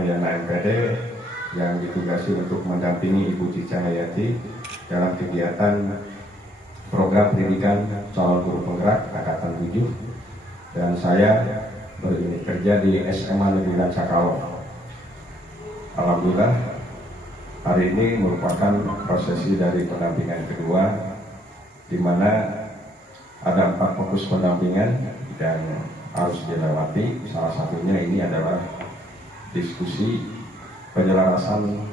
Ayana MPD yang ditugasi untuk mendampingi Ibu Cica Hayati dalam kegiatan program pendidikan calon guru penggerak angkatan 7, dan saya bekerja di SMA Negeri Cakrawala. Alhamdulillah hari ini merupakan prosesi dari pendampingan kedua, di mana ada 4 fokus pendampingan yang harus dilewati. Salah satunya ini adalah diskusi penyelarasan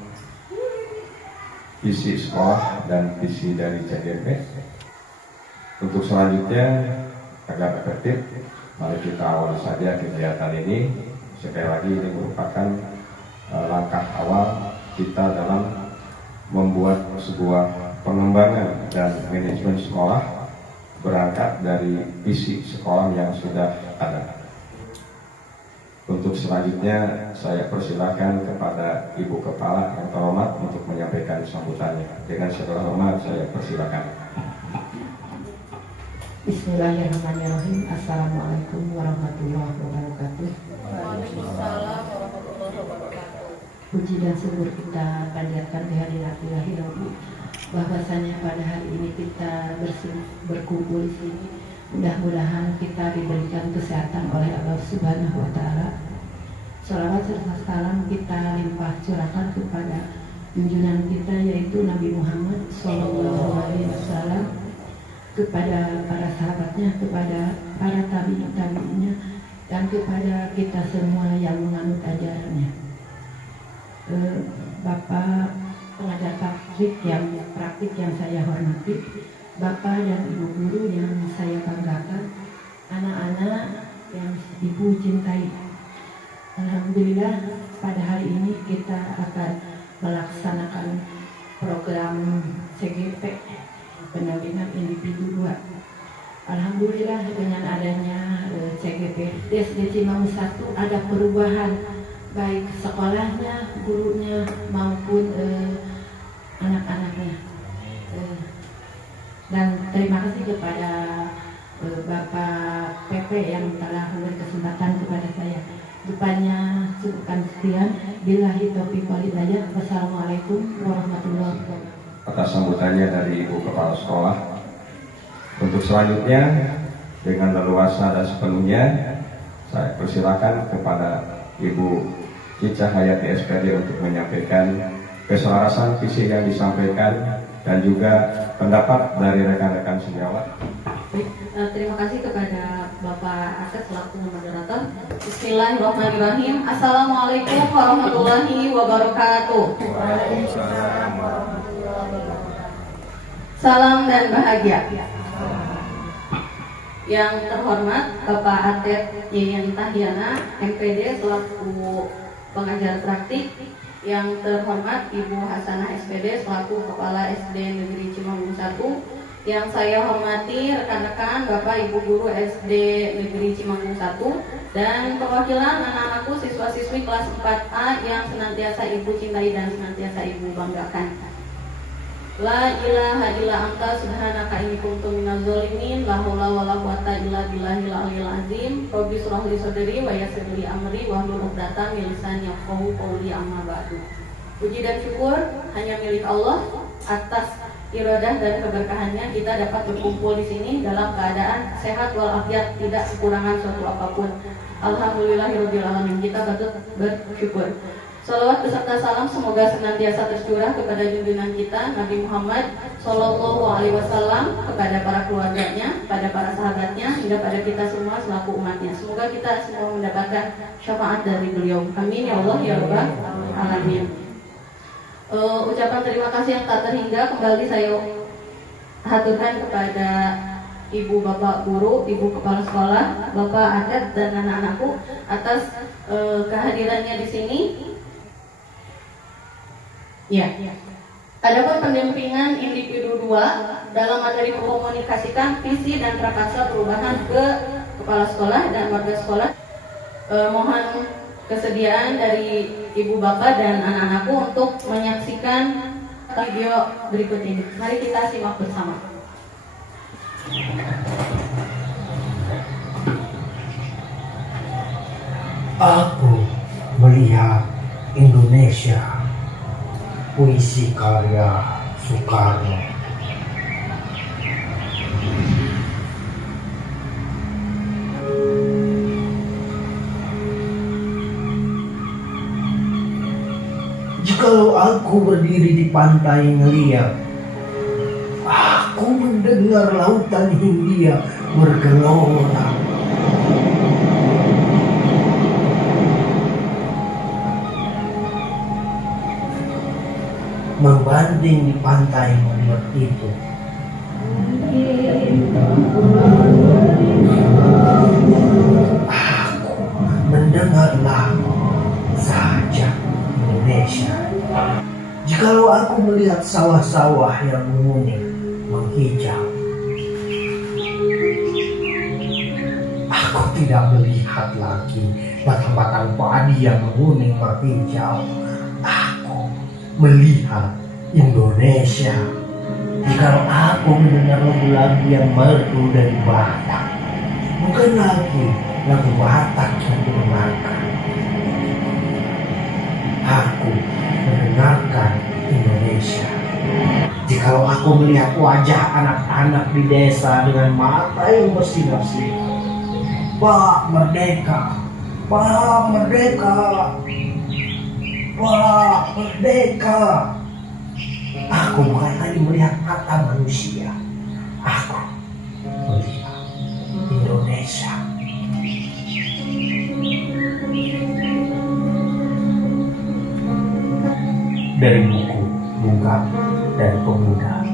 visi sekolah dan visi dari CGP. Untuk selanjutnya agar efektif, mari kita awali saja kegiatan ini. Sekali lagi ini merupakan langkah awal kita dalam membuat sebuah pengembangan dan manajemen sekolah berangkat dari visi sekolah yang sudah ada. Untuk selanjutnya saya persilakan kepada Ibu Kepala yang terhormat untuk menyampaikan sambutannya. Dengan segala hormat saya persilakan. Bismillahirrahmanirrahim. Assalamualaikum warahmatullahi wabarakatuh. Waalaikumsalam warahmatullahi wabarakatuh. Puji dan syukur kita panjatkan kehadirat Ilahi Rabbi, bahwasanya pada hari ini kita berkumpul di sini. Mudah-mudahan kita diberikan kesehatan oleh Allah Subhanahu wa Ta'ala. Salawat serta salam kita limpah curahkan kepada junjungan kita, yaitu Nabi Muhammad SAW, kepada para sahabatnya, kepada para tabi'in-tabi'innya, dan kepada kita semua yang menganut ajarannya. Bapak pengajar praktik yang saya hormati, Bapak dan Ibu guru yang saya banggakan, anak-anak yang Ibu cintai. Alhamdulillah pada hari ini kita akan melaksanakan program CGP, pendampingan individu 2. Alhamdulillah dengan adanya CGP SD Cimaung 1 ada perubahan, baik sekolahnya, gurunya maupun anak-anaknya. Dan terima kasih kepada Bapak PP yang telah memberi kesempatan kepada saya. Depannya cukupkan sekian. Billahi taufiq wal hidayah. Wassalamualaikum warahmatullahi wabarakatuh. Atas sambutannya dari Ibu Kepala Sekolah. Untuk selanjutnya dengan leluasa dan sepenuhnya saya persilakan kepada Ibu Cica Hayati SPD untuk menyampaikan keselarasan visi yang disampaikan dan juga pendapat dari rekan-rekan sejawat. Terima kasih kepada Bapak Asep selaku moderator. Bismillahirrahmanirrahim. Assalamualaikum warahmatullahi wabarakatuh. Salam dan bahagia. Yang terhormat Bapak Atep Yeyen Tahyana MPD selaku pengajar praktik. Yang terhormat Ibu Hasanah SPD selaku Kepala SD Negeri Cimaung 1. Yang saya hormati rekan-rekan Bapak Ibu Guru SD Negeri Cimaung 1 dan perwakilan anak-anakku siswa-siswi kelas 4A yang senantiasa Ibu cintai dan senantiasa Ibu banggakan. La ilaha illa anta subhanaka inni kuntu minaz zalimin. La haula wala quwata illa billahil aliyil azim. Rabbi shrah li sadri wa yassir li amri wahlul 'uqdatam min lisani yafqahu qawli, amma ba'du. Puji dan syukur hanya milik Allah. Atas iradah dan keberkahannya kita dapat berkumpul di sini dalam keadaan sehat walafiat, tidak kekurangan suatu apapun. Alhamdulillahirabbil alamin. Kita patut bersyukur. Salawat beserta salam semoga senantiasa tercurah kepada junjungan kita Nabi Muhammad Sallallahu Alaihi Wasallam, kepada para keluarganya, pada para sahabatnya, hingga pada kita semua selaku umatnya. Semoga kita semua mendapatkan syafaat dari beliau. Amin ya Allah ya Rabbal alamin. Ucapan terima kasih yang tak terhingga kembali saya haturkan kepada Ibu Bapak Guru, Ibu Kepala Sekolah, Bapak Atep dan anak-anakku atas kehadirannya di sini. Ya. Adapun pendampingan individu 2 dalam materi mengkomunikasikan visi dan prakarsa perubahan ke kepala sekolah dan warga sekolah. Mohon kesediaan dari Ibu Bapak dan anak-anakku untuk menyaksikan video berikut ini. Mari kita simak bersama. Aku melihat Indonesia, puisi karya Soekarno. Jikalau aku berdiri di pantai ngeliat, aku mendengar lautan Hindia bergelora. Membanding di pantai Member itu, aku mendengar lagu saja Indonesia. Jikalau aku melihat sawah-sawah yang menguning, menghijau, aku tidak melihat lagi batang-batang padi yang menguning menghijau. Aku melihat Indonesia. Jikalau aku mendengar lagu-lagu yang merdu dari Batak, bukan lagi lagu Batak yang didengarkan. Aku mendengarkan Indonesia. Jikalau aku melihat wajah anak-anak di desa dengan mata yang bersinar-sinar, Pak Merdeka, Pak Merdeka, Pak Merdeka. Aku bukan lagi melihat mata manusia, aku melihat Indonesia. Dari buku Bunga dan Pemuda,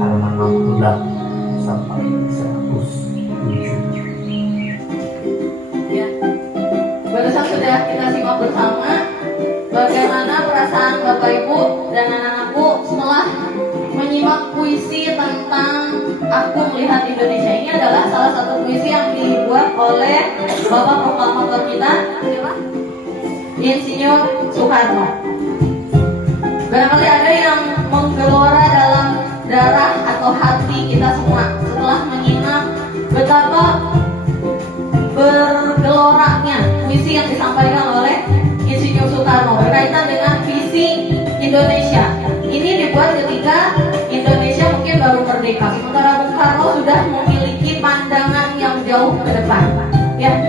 halaman 60 sampai 107. Ya, barusan sudah kita simak bersama bagaimana perasaan Bapak Ibu dan anak-anakku setelah menyimak puisi tentang Aku Melihat Indonesia. Ini adalah salah satu puisi yang dibuat oleh Bapak Proklamator kita, Insinyur Soekarno. Barangkali ada yang menggelora dalam darah atau hati kita semua setelah menyimak betapa bergeloranya puisi yang disampaikan oleh Insinyur Soekarno berkaitan dengan visi Indonesia. Ini dibuat ketika Indonesia mungkin baru merdeka, sementara Bung Karno sudah memiliki pandangan yang jauh ke depan. Ya,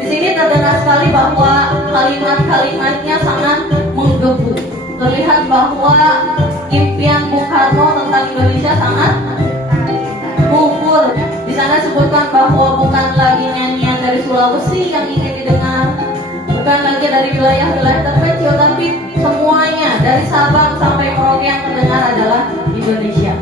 di sini terdengar sekali bahwa kalimat-kalimatnya sangat menggebu. Terlihat bahwa impian Bung Karno tentang Indonesia sangat mengukur. Di sana disebutkan bahwa bukan lagi nyanyian dari Sulawesi yang ingin didengar, bukan lagi dari wilayah-wilayah terpencil, tapi semuanya dari Sabang sampai Merauke yang terdengar adalah Indonesia.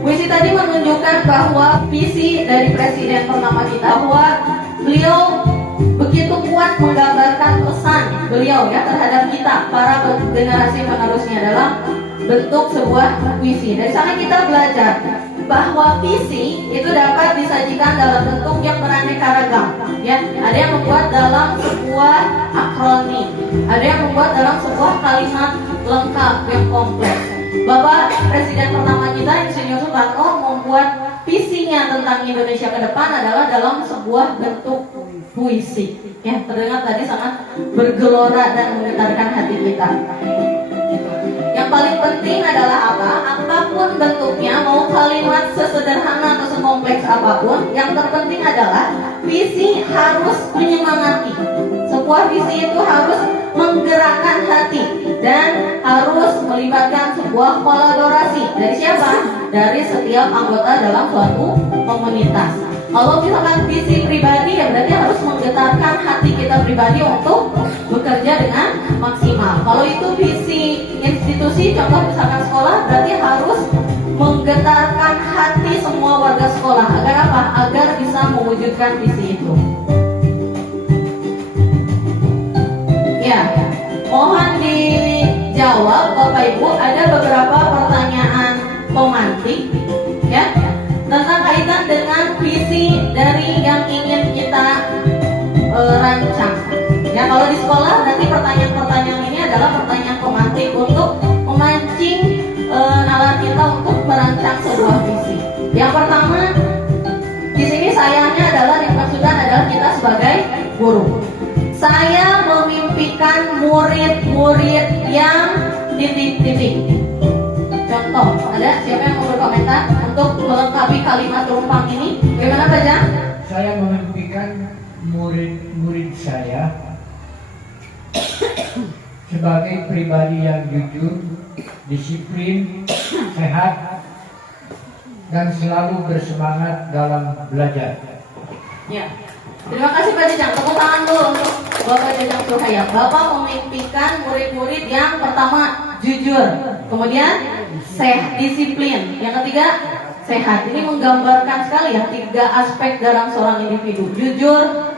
Puisi tadi menunjukkan bahwa visi dari Presiden pertama kita, bahwa beliau begitu kuat menggambarkan pesan beliau ya terhadap kita para generasi penerusnya dalam bentuk sebuah puisi. Dari sana kita belajar bahwa visi itu dapat disajikan dalam bentuk yang beraneka ragam. Ya, ada yang membuat dalam sebuah akronim, ada yang membuat dalam sebuah kalimat lengkap yang kompleks. Bapak Presiden pertama kita Insinyur Soekarno membuat visinya tentang Indonesia ke depan adalah dalam sebuah bentuk puisi. Ya, terdengar tadi sangat bergelora dan menggetarkan hati kita. Yang paling penting adalah apa? Apapun bentuknya, mau kalimat sesederhana atau sekompleks apapun, yang terpenting adalah visi harus menyemangati. Sebuah visi itu harus menggerakkan hati dan harus melibatkan sebuah kolaborasi. Dari siapa? Dari setiap anggota dalam suatu komunitas. Kalau misalkan visi pribadi, ya berarti harus menggetarkan hati kita pribadi untuk bekerja dengan maksimal. Kalau itu visi institusi, contoh misalkan sekolah, berarti harus menggetarkan hati semua warga sekolah. Agar apa? Agar bisa mewujudkan visi itu. Ya, mohon dijawab Bapak Ibu, ada beberapa pertanyaan pemantik ya tentang kaitan dengan visi dari yang ingin kita rancang. Ya, kalau di sekolah nanti pertanyaan-pertanyaan ini adalah pertanyaan pemantik untuk memancing nalar kita untuk merancang sebuah visi. Yang pertama, di sini sayangnya adalah dimaksudkan adalah kita sebagai guru. Saya memimpikan murid murid-murid yang titik-titik. Contoh, ada siapa yang mau berkomentar untuk melengkapi kalimat rumpang ini? Bagaimana Pak Jang? Saya memimpikan murid-murid saya sebagai pribadi yang jujur, disiplin, sehat, dan selalu bersemangat dalam belajar. Ya. Terima kasih Pak Jajang. Tepuk tangan dulu untuk Bapak Jajang Surhaya. Bapak memimpikan murid-murid yang pertama jujur, kemudian disiplin, yang ketiga sehat. Ini menggambarkan sekali ya 3 aspek dalam seorang individu. Jujur,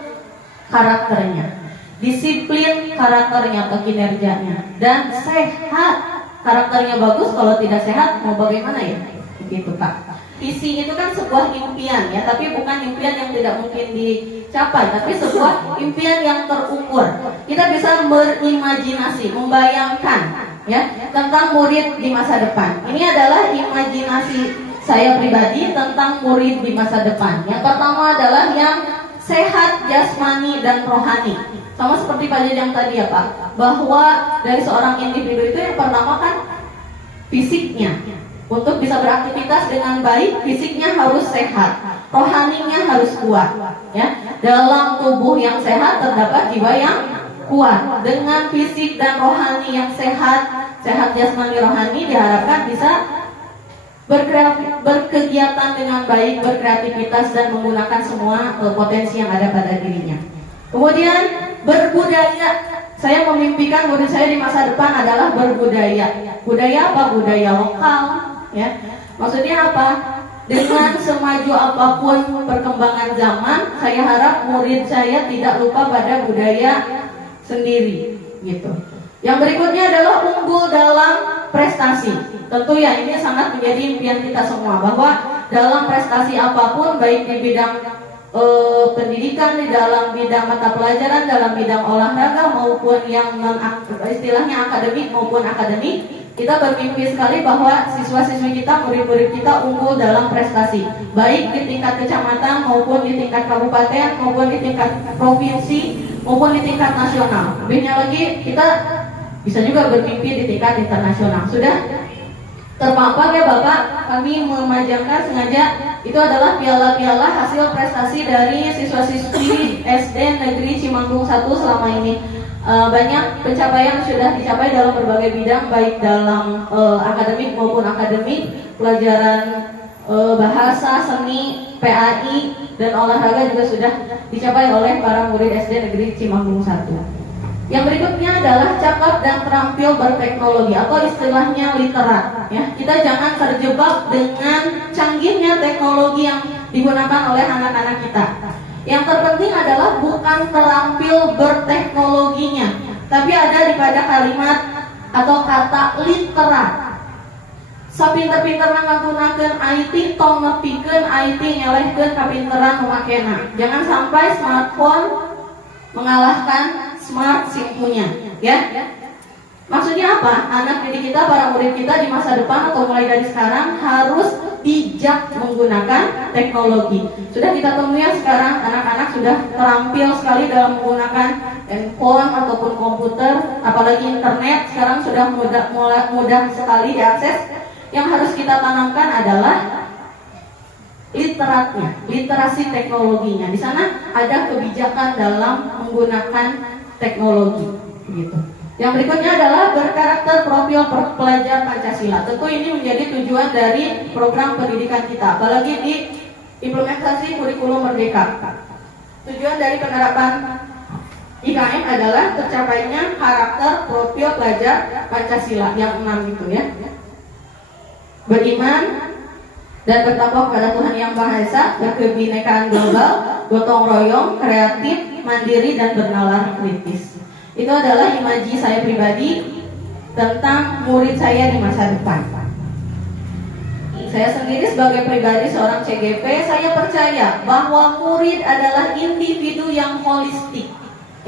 karakternya, disiplin, karakternya atau kinerjanya, dan sehat. Karakternya bagus, kalau tidak sehat mau bagaimana ya? Begitu Pak. Visi itu kan sebuah impian ya, tapi bukan impian yang tidak mungkin dicapai, tapi sebuah impian yang terukur. Kita bisa berimajinasi, membayangkan ya tentang murid di masa depan. Ini adalah imajinasi saya pribadi tentang murid di masa depan. Yang pertama adalah yang sehat jasmani dan rohani. Sama seperti Pak Jajang tadi ya Pak, bahwa dari seorang individu itu yang pertama kan fisiknya. Untuk bisa beraktivitas dengan baik, fisiknya harus sehat, rohaninya harus kuat. Ya, dalam tubuh yang sehat terdapat jiwa yang kuat. Dengan fisik dan rohani yang sehat, sehat jasmani rohani, diharapkan bisa berkegiatan dengan baik, berkreativitas dan menggunakan semua potensi yang ada pada dirinya. Kemudian berbudaya. Saya memimpikan murid saya di masa depan adalah berbudaya. Budaya apa? Budaya lokal. Ya, maksudnya apa? Dengan semaju apapun perkembangan zaman, saya harap murid saya tidak lupa pada budaya sendiri, gitu. Yang berikutnya adalah unggul dalam prestasi. Tentu ya ini sangat menjadi impian kita semua, bahwa dalam prestasi apapun, baik di bidang pendidikan, di dalam bidang mata pelajaran, dalam bidang olahraga maupun yang istilahnya akademik maupun akademik, kita bermimpi sekali bahwa siswa-siswi kita, murid-murid kita unggul dalam prestasi, baik di tingkat kecamatan maupun di tingkat kabupaten maupun di tingkat provinsi maupun di tingkat nasional. Lebihnya lagi kita bisa juga bermimpi di tingkat internasional. Sudah terpampang ya Bapak, kami memajangkan sengaja itu adalah piala-piala hasil prestasi dari siswa-siswi SD Negeri Cimanggung 1 selama ini. Banyak pencapaian sudah dicapai dalam berbagai bidang, baik dalam akademik maupun akademik, pelajaran bahasa, seni, PAI, dan olahraga juga sudah dicapai oleh para murid SD Negeri Cimanggung 1. Yang berikutnya adalah cakap dan terampil berteknologi atau istilahnya literat. Ya, kita jangan terjebak dengan canggihnya teknologi yang digunakan oleh anak-anak kita. Yang terpenting adalah bukan terampil berteknologinya, tapi ada di pada kalimat atau kata literat. Sapinter-pinter nggunakeun IT, tong nepikeun IT nyelehkeun kapinteran rumakena. Jangan sampai smartphone mengalahkan smart SIM-nya, ya. Maksudnya apa? Anak didik kita, para murid kita di masa depan atau mulai dari sekarang harus bijak menggunakan teknologi. Sudah kita temui ya sekarang anak-anak sudah terampil sekali dalam menggunakan handphone ataupun komputer, apalagi internet sekarang sudah mudah sekali diakses. Yang harus kita tanamkan adalah literatnya, literasi teknologinya. Di sana ada kebijakan dalam menggunakan teknologi, gitu. Yang berikutnya adalah berkarakter profil pelajar Pancasila. Tentu ini menjadi tujuan dari program pendidikan kita, apalagi di implementasi kurikulum Merdeka. Tujuan dari penerapan IKM adalah tercapainya karakter profil pelajar Pancasila yang 6 itu ya. Beriman dan bertakwa kepada Tuhan Yang Maha Esa, berkebinekaan global, gotong royong, kreatif, mandiri, dan bernalar kritis. Itu adalah imaji saya pribadi tentang murid saya di masa depan. Saya sendiri sebagai pribadi seorang CGP, saya percaya bahwa murid adalah individu yang holistik.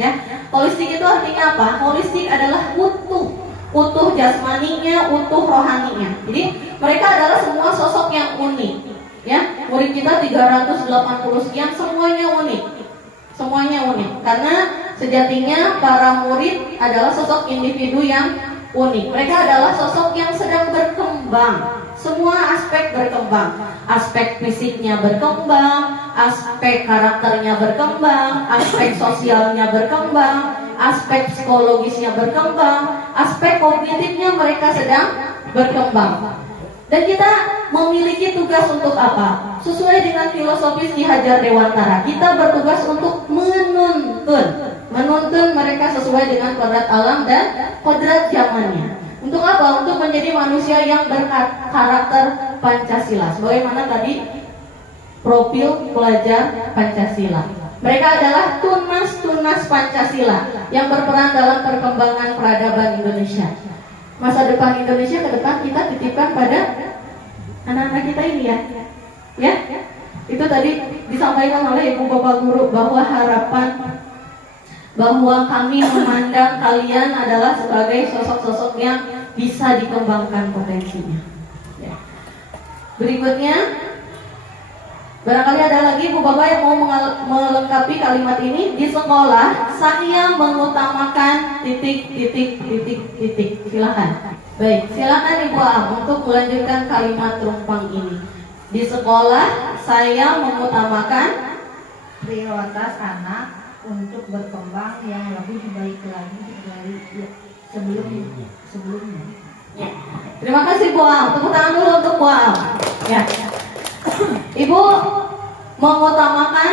Ya, holistik itu artinya apa? Holistik adalah utuh jasmaninya, utuh rohaninya. Jadi mereka adalah semua sosok yang unik. Ya, murid kita 380 sekian, semuanya unik. Semuanya unik karena sejatinya para murid adalah sosok individu yang unik. Mereka adalah sosok yang sedang berkembang. Semua aspek berkembang. Aspek fisiknya berkembang, aspek karakternya berkembang, aspek sosialnya berkembang, aspek psikologisnya berkembang, aspek kognitifnya mereka sedang berkembang. Dan kita memiliki tugas untuk apa? Sesuai dengan filosofis Ki Hajar Dewantara, kita bertugas untuk menuntun mereka sesuai dengan kodrat alam dan kodrat zamannya. Untuk apa? Untuk menjadi manusia yang berkarakter Pancasila. Sebagaimana tadi profil pelajar Pancasila. Mereka adalah tunas-tunas Pancasila yang berperan dalam perkembangan peradaban Indonesia. Masa depan Indonesia ke depan kita titipkan pada anak-anak kita ini ya. Ya, itu tadi disampaikan oleh Ibu Bapak Guru bahwa harapan bahwa kami memandang kalian adalah sebagai sosok-sosok yang bisa dikembangkan potensinya. Ya. Berikutnya, barangkali ada lagi Bu Bapak yang mau melengkapi kalimat ini. Di sekolah saya mengutamakan titik. Silakan. Baik, silakan Ibu Am untuk melanjutkan kalimat rumpang ini. Di sekolah saya mengutamakan prioritas anak untuk berkembang yang lebih baik lagi dari sebelumnya. Ya. Terima kasih Bu Am. Tepuk tangan dulu untuk Bu Am. Ya. Ibu mengutamakan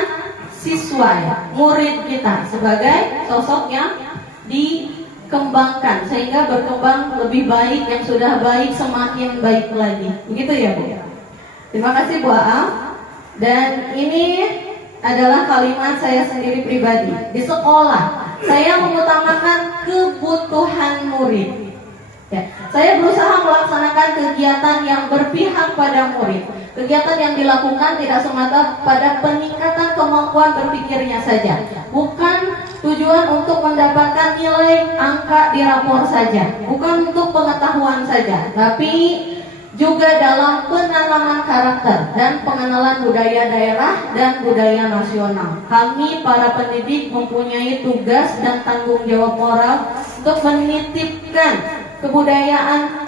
siswa, murid kita sebagai sosok yang dikembangkan sehingga berkembang lebih baik, yang sudah baik semakin baik lagi. Begitu ya Bu? Terima kasih Bu Am. Dan ini adalah kalimat saya sendiri pribadi. Di sekolah saya mengutamakan kebutuhan murid. Ya, saya berusaha melaksanakan kegiatan yang berpihak pada murid. Kegiatan yang dilakukan tidak semata pada peningkatan kemampuan berpikirnya saja. Bukan tujuan untuk mendapatkan nilai angka di rapor saja. Bukan untuk pengetahuan saja. Tapi juga dalam penanaman karakter dan pengenalan budaya daerah dan budaya nasional. Kami para pendidik mempunyai tugas dan tanggung jawab moral untuk menitipkan kebudayaan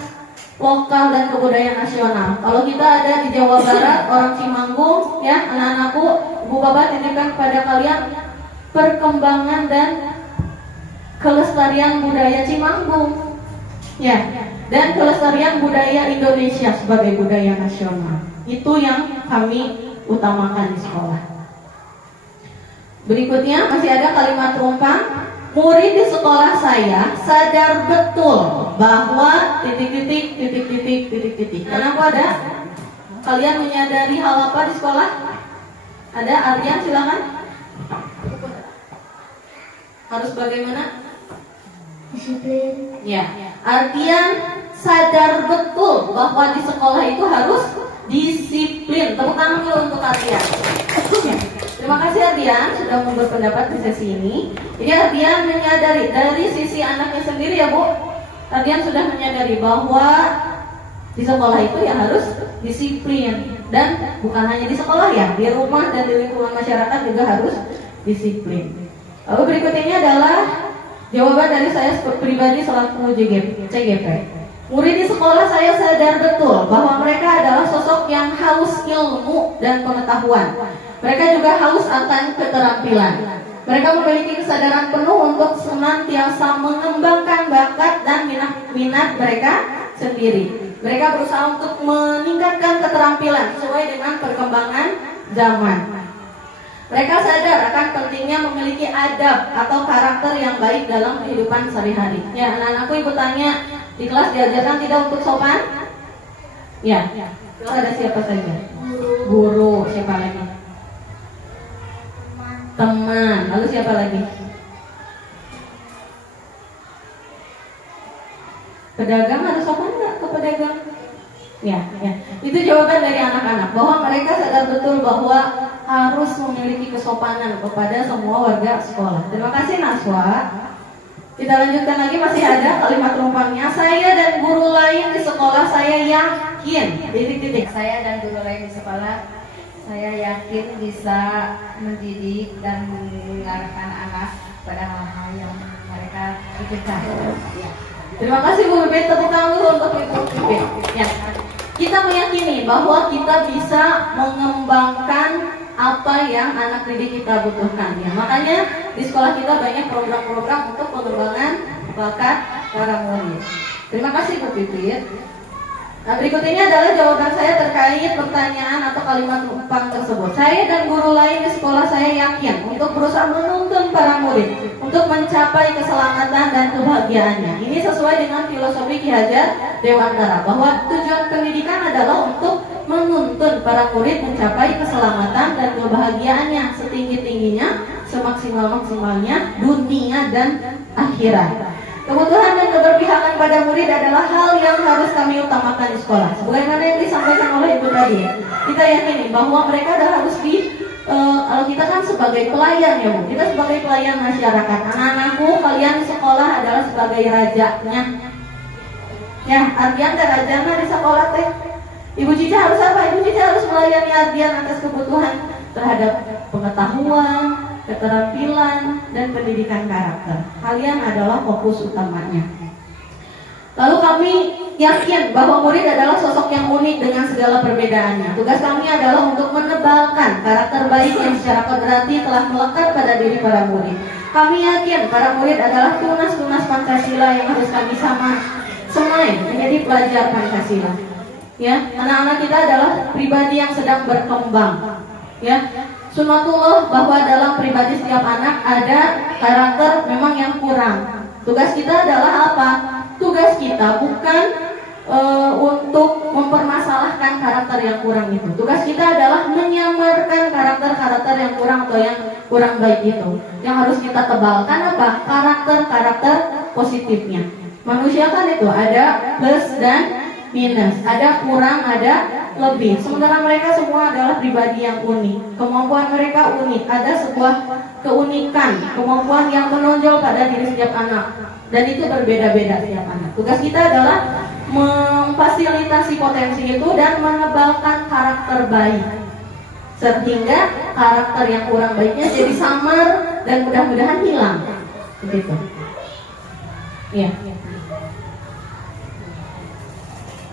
lokal dan kebudayaan nasional. Kalau kita ada di Jawa Barat, orang Cimanggung, ya anak-anakku, Ibu Bapak titipkan kepada kalian perkembangan dan kelestarian budaya Cimanggung, ya, dan kelestarian budaya Indonesia sebagai budaya nasional. Itu yang kami utamakan di sekolah. Berikutnya masih ada kalimat rumpang. Murid di sekolah saya sadar betul bahwa titik. Kenapa ada? Kalian menyadari hal apa di sekolah? Ada? Artian silakan. Harus bagaimana? Disiplin. Ya, artian sadar betul bahwa di sekolah itu harus disiplin. Tepuk tangan dulu untuk Artian. Ya. Terima kasih Artian sudah mau berpendapat di sesi ini. Jadi Artian menyadari dari sisi anaknya sendiri ya Bu. Artian sudah menyadari bahwa di sekolah itu ya harus disiplin, dan bukan hanya di sekolah ya, di rumah dan di lingkungan masyarakat juga harus disiplin. Lalu berikutnya adalah jawaban dari saya pribadi selaku CGP. Murid di sekolah saya sadar betul bahwa mereka adalah sosok yang haus ilmu dan pengetahuan. Mereka juga haus akan keterampilan. Mereka memiliki kesadaran penuh untuk senantiasa mengembangkan bakat dan minat mereka sendiri. Mereka berusaha untuk meningkatkan keterampilan sesuai dengan perkembangan zaman. Mereka sadar akan pentingnya memiliki adab atau karakter yang baik dalam kehidupan sehari-hari. Ya, anak-anakku, Ibu tanya, di kelas diajarkan tidak untuk sopan? Ya. Ada siapa saja? Guru. Siapa lagi? Teman. Lalu siapa lagi? Pedagang harus sopan nggak ke pedagang? Ya. Itu jawaban dari anak-anak bahwa mereka sadar betul bahwa harus memiliki kesopanan kepada semua warga sekolah. Terima kasih Naswa. Kita lanjutkan lagi, masih ada kalimat rumpangnya. Saya dan guru lain di sekolah saya yakin. Saya dan guru lain di sekolah saya yakin bisa mendidik dan mengarahkan anak pada hal-hal yang mereka pikirkan. Ya. Terima kasih Bu Bibit, tepuk tangan dulu untuk Ibu Bibit. Ya. Kita meyakini bahwa kita bisa mengembangkan apa yang anak didik kita butuhkan. Ya. Makanya di sekolah kita banyak program-program untuk pengembangan bakat para murid. Terima kasih Bu Bibit. Nah, berikut ini adalah jawaban saya terkait pertanyaan atau kalimat numpang tersebut. Saya dan guru lain di sekolah saya yakin untuk berusaha menuntun para murid untuk mencapai keselamatan dan kebahagiaannya. Ini sesuai dengan filosofi Ki Hajar Dewantara, bahwa tujuan pendidikan adalah untuk menuntun para murid mencapai keselamatan dan kebahagiaannya setinggi-tingginya, semaksimal-maksimalnya dunia dan akhirat. Kebutuhan dan keberpihakan pada murid adalah hal yang harus kami utamakan di sekolah. Sebagaimana yang disampaikan oleh Ibu tadi, kita yakini bahwa mereka harus kalau kita kan sebagai pelayan ya Bu, kita sebagai pelayan masyarakat. Anak-anakku, kalian di sekolah adalah sebagai rajanya. Ya, Ardian dan rajana di sekolah teh. Ibu Cica harus apa? Ibu Cica harus melayani Ardian atas kebutuhan terhadap pengetahuan, keterampilan, dan pendidikan karakter. Kalian adalah fokus utamanya. Lalu kami yakin bahwa murid adalah sosok yang unik dengan segala perbedaannya. Tugas kami adalah untuk menebalkan karakter baik yang secara kodrati telah melekat pada diri para murid. Kami yakin para murid adalah tunas-tunas Pancasila yang harus kami semai menjadi pelajar Pancasila. Ya, anak-anak kita adalah pribadi yang sedang berkembang. Ya, sunatullah bahwa dalam pribadi setiap anak ada karakter memang yang kurang. Tugas kita adalah apa? Tugas kita bukan untuk mempermasalahkan karakter yang kurang itu. Tugas kita adalah menyamarkan karakter-karakter yang kurang atau yang kurang baik itu. Yang harus kita tebalkan apa? Karakter-karakter positifnya. Manusia kan itu ada plus dan minus, ada kurang, ada lebih. Sementara mereka semua adalah pribadi yang unik. Kemampuan mereka unik. Ada sebuah keunikan, kemampuan yang menonjol pada diri setiap anak. Dan itu berbeda-beda setiap anak. Tugas kita adalah memfasilitasi potensi itu dan menebalkan karakter baik, sehingga karakter yang kurang baiknya jadi samar dan mudah-mudahan hilang. Begitu. Iya.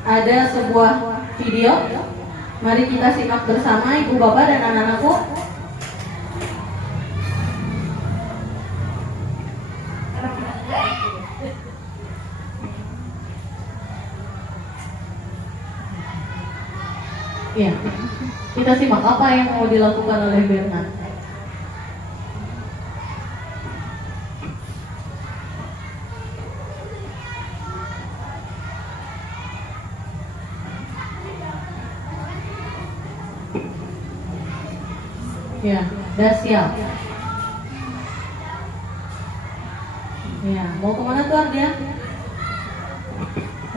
Ada sebuah video, mari kita simak bersama ibu bapak dan anak-anakku. Ya, kita simak apa yang mau dilakukan oleh Bernard. Ya, udah siap. Ya, mau kemana tuh Ardia?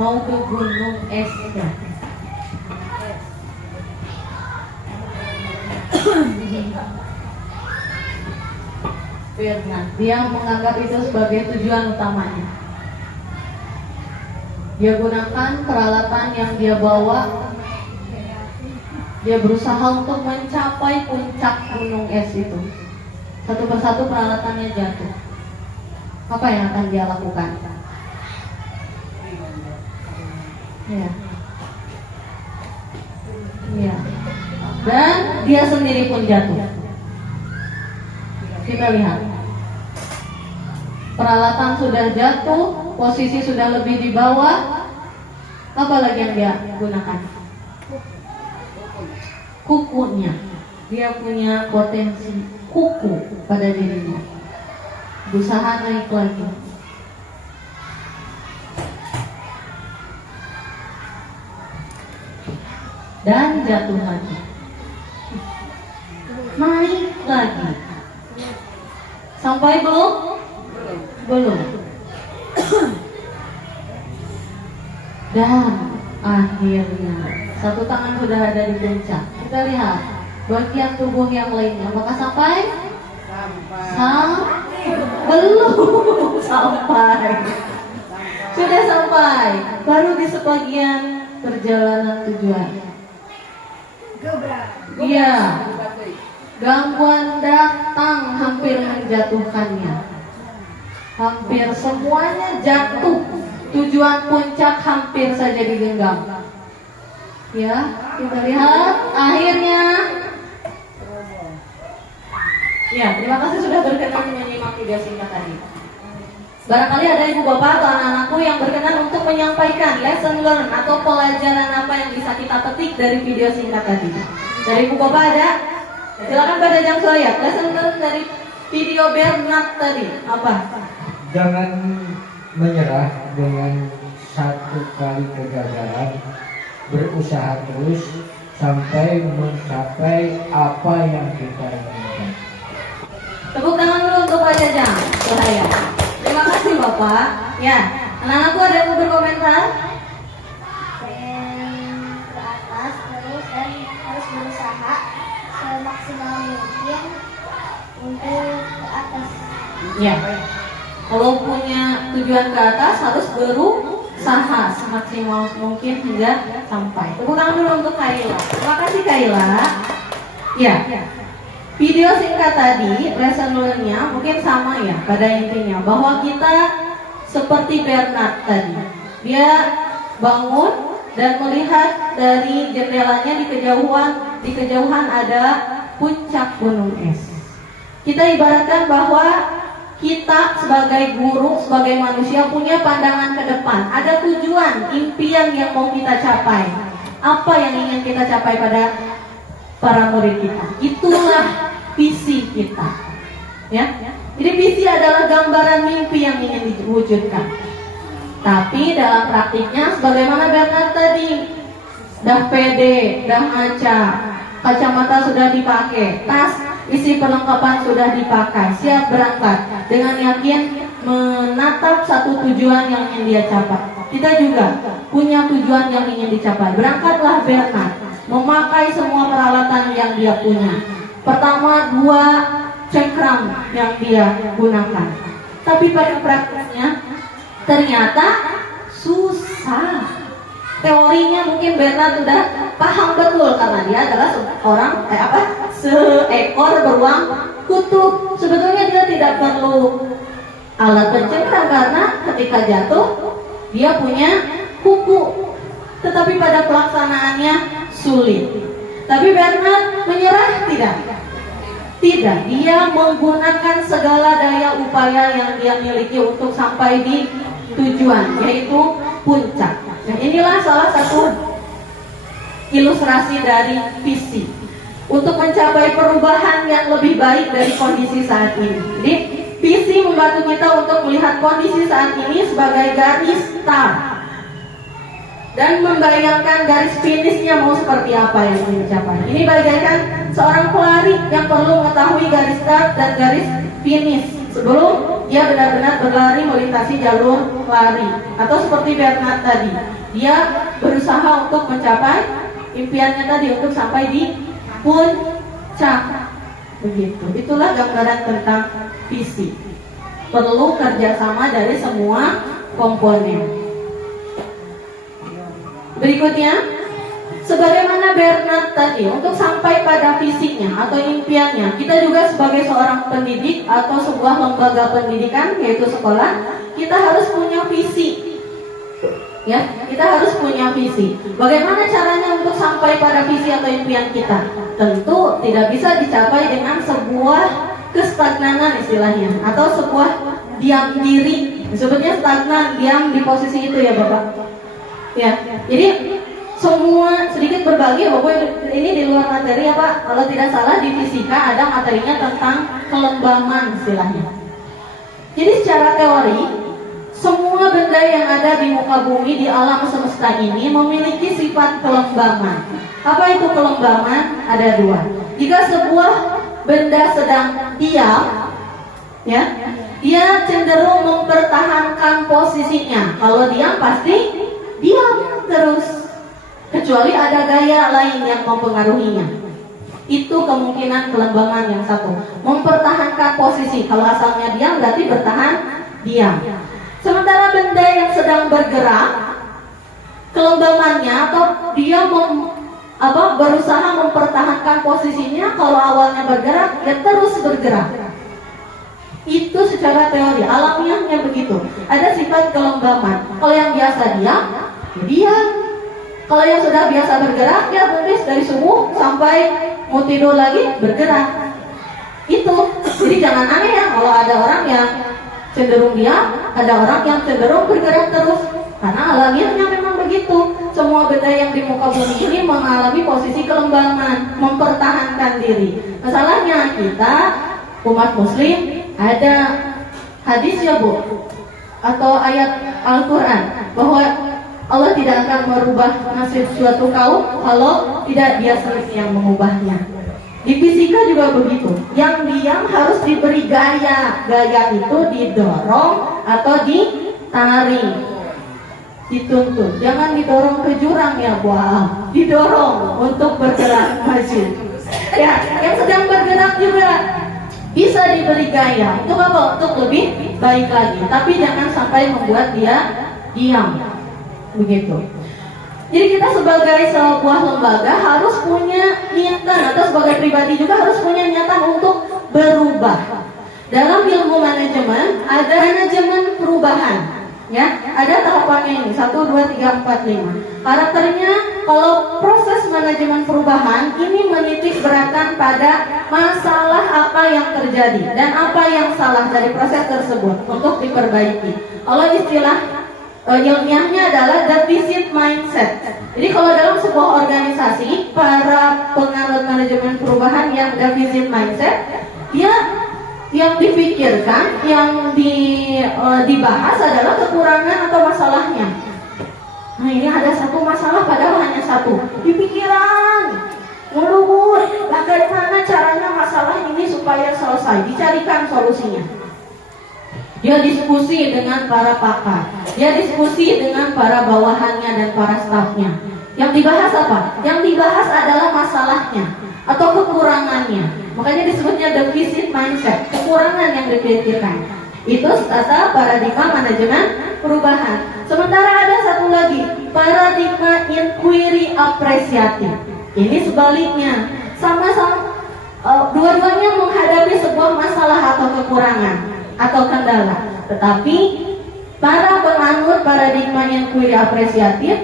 Mau ke Gunung Es ya. Firman, dia menganggap itu sebagai tujuan utamanya. Dia gunakan peralatan yang dia bawa. Dia berusaha untuk mencapai puncak gunung es itu. Satu persatu peralatannya jatuh. Apa yang akan dia lakukan? Ya. Ya. Dan dia sendiri pun jatuh. Kita lihat. Peralatan sudah jatuh, posisi sudah lebih di bawah. Apa lagi yang dia gunakan? Kukunya. Dia punya potensi kuku pada dirinya. Berusaha naik lagi. Dan jatuh lagi. Naik lagi. Sampai belum? Belum. Dan akhirnya satu tangan sudah ada di puncak. Kita lihat bagian tubuh yang lainnya. Apakah sampai? Belum sampai. Sudah sampai. Baru di sebagian perjalanan tujuan. Iya. Gangguan datang hampir menjatuhkannya. Hampir semuanya jatuh. Tujuan puncak hampir saja digenggam. Ya, kita lihat akhirnya. Ya, terima kasih sudah berkenan menyimak video singkat tadi. Barangkali ada ibu bapak atau anak-anakku yang berkenan untuk menyampaikan lesson learn atau pelajaran apa yang bisa kita petik dari video singkat tadi. Dari ibu bapak ada? Silakan pada jam saya. Lesson learn dari video Bernard tadi apa? Jangan menyerah dengan satu kali kegagalan, berusaha terus sampai mencapai apa yang kita inginkan. Tepuk tangan dulu untuk Pak Jajang. Cahaya. Terima kasih Bapak. Ya, anak-anakku ada yang mau berkomentar? Ke atas terus dan harus berusaha semaksimal mungkin untuk ke atas. Ya. Kalau punya tujuan ke atas harus berusaha semaksimal mungkin hingga sampai. Tepuk tangan dulu untuk Kaila. Terima kasih Kaila. Ya. Video singkat tadi, lesson learn-nya mungkin sama ya pada intinya, bahwa kita seperti Bernard tadi. Dia bangun dan melihat dari jendelanya di kejauhan ada puncak gunung es. Kita ibaratkan bahwa kita sebagai guru, sebagai manusia punya pandangan ke depan. Ada tujuan, impian yang mau kita capai. Apa yang ingin kita capai pada para murid kita? Itulah visi kita. Ya. Jadi visi adalah gambaran mimpi yang ingin diwujudkan. Tapi dalam praktiknya sebagaimana Bernard tadi, dah pede, dah ngaca, kacamata sudah dipakai, tas isi perlengkapan sudah dipakai, siap berangkat dengan yakin menatap satu tujuan yang ingin dia capai. Kita juga punya tujuan yang ingin dicapai. Berangkatlah Bernard, memakai semua peralatan yang dia punya. Pertama 2 cengkram yang dia gunakan. Tapi pada praktiknya ternyata susah. Teorinya mungkin Bernard sudah paham betul karena dia adalah seekor beruang kutub. Sebetulnya dia tidak perlu alat pencengkram karena ketika jatuh dia punya kuku. Tetapi pada pelaksanaannya sulit. Tapi Bernard menyerah tidak? Tidak, dia menggunakan segala daya upaya yang dia miliki untuk sampai di tujuan, yaitu puncak. Nah, inilah salah satu ilustrasi dari visi untuk mencapai perubahan yang lebih baik dari kondisi saat ini. Jadi, visi membantu kita untuk melihat kondisi saat ini sebagai garis start dan membayangkan garis finishnya mau seperti apa yang ingin dicapai. Ini bagaikan seorang pelari yang perlu mengetahui garis start dan garis finish sebelum dia benar-benar berlari melintasi jalur lari. Atau seperti Bernard tadi, dia berusaha untuk mencapai impiannya tadi untuk sampai di puncak. Begitu. Itulah gambaran tentang visi. Perlu kerjasama dari semua komponen. Berikutnya, sebagaimana Bernard tadi, untuk sampai pada visinya atau impiannya, kita juga sebagai seorang pendidik atau sebuah lembaga pendidikan, yaitu sekolah, kita harus punya visi. Ya, kita harus punya visi. Bagaimana caranya untuk sampai pada visi atau impian kita? Tentu tidak bisa dicapai dengan sebuah kestagnanan istilahnya, atau sebuah diam diri. Sebetulnya stagnan, diam di posisi itu ya Bapak. Ya, jadi semua sedikit berbagi, Bapak, ini di luar materi ya Pak. Kalau tidak salah di fisika ada materinya tentang kelembaman istilahnya. Jadi secara teori, semua benda yang ada di muka bumi, di alam semesta ini memiliki sifat kelembaman. Apa itu kelembaman? Ada 2. Jika sebuah benda sedang diam, ya, dia cenderung mempertahankan posisinya. Kalau diam pasti diam terus, kecuali ada gaya lain yang mempengaruhinya. Itu kemungkinan kelembaman yang satu, mempertahankan posisi. Kalau asalnya diam berarti bertahan diam. Sementara benda yang sedang bergerak, kelembamannya atau dia berusaha mempertahankan posisinya. Kalau awalnya bergerak, dia terus bergerak. Itu secara teori, alamiahnya begitu. Ada sifat kelembapan. Kalau yang biasa diam, ya diam. Kalau yang sudah biasa bergerak, ya tulis dari subuh sampai mau tidur lagi bergerak. Itu. Jadi jangan aneh ya kalau ada orang yang cenderung diam, ada orang yang cenderung bergerak terus. Karena alamiahnya memang begitu. Semua benda yang di muka bumi ini mengalami posisi kelembapan, mempertahankan diri. Masalahnya kita umat muslim ada hadis ya Bu, atau ayat Al-Quran bahwa Allah tidak akan merubah nasib suatu kaum kalau tidak dia sendiri yang mengubahnya. Di fisika juga begitu. Yang diam harus diberi gaya. Gaya itu didorong atau ditarik, dituntun. Jangan didorong ke jurang ya Bu. Didorong untuk bergerak maju. Ya, yang sedang bergerak juga bisa diberi gaya. Untuk apa? Untuk lebih baik lagi. Tapi jangan sampai membuat dia diam. Begitu. Jadi kita sebagai sebuah lembaga harus punya niatan, atau sebagai pribadi juga harus punya niatan untuk berubah. Dalam ilmu manajemen ada manajemen perubahan. Ya, ada tahapannya ini 1, 2, 3, 4, 5. Karakternya kalau proses manajemen perubahan ini menitik beratkan pada masalah apa yang terjadi dan apa yang salah dari proses tersebut untuk diperbaiki. Kalau istilah ilmiahnya adalah deficit mindset. Jadi kalau dalam sebuah organisasi, para penganut manajemen perubahan yang deficit mindset, dia yang dipikirkan, yang dibahas adalah kekurangan atau masalahnya. Nah ini ada satu masalah padahal hanya satu. Di pikiran melulu, bagaimana caranya masalah ini supaya selesai, dicarikan solusinya. Dia diskusi dengan para pakar, dia diskusi dengan para bawahannya dan para stafnya. Yang dibahas apa? Yang dibahas adalah masalahnya atau kekurangannya. Makanya disebutnya deficit mindset, kekurangan yang dipikirkan. Itu tata paradigma manajemen perubahan. Sementara ada satu lagi, paradigma inquiry apresiatif. Ini sebaliknya, sama-sama dua-duanya menghadapi sebuah masalah atau kekurangan atau kendala. Tetapi para penganut paradigma inquiry apresiatif,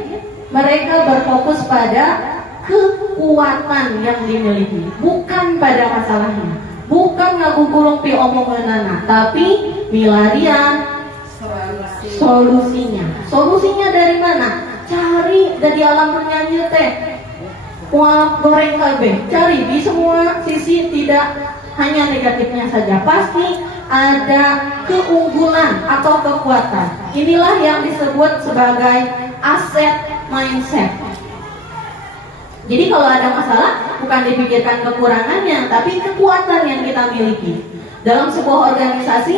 mereka berfokus pada kekuatan yang dimiliki, bukan pada masalahnya, bukan ngagugulung pi omonganana, tapi milarian solusinya. Solusinya dari mana? Cari dari alam bernyanyi teh. Wah, goreng kabeh. Cari di semua sisi, tidak hanya negatifnya saja. Pasti ada keunggulan atau kekuatan. Inilah yang disebut sebagai aset mindset. Jadi kalau ada masalah, bukan dipikirkan kekurangannya, tapi kekuatan yang kita miliki. Dalam sebuah organisasi,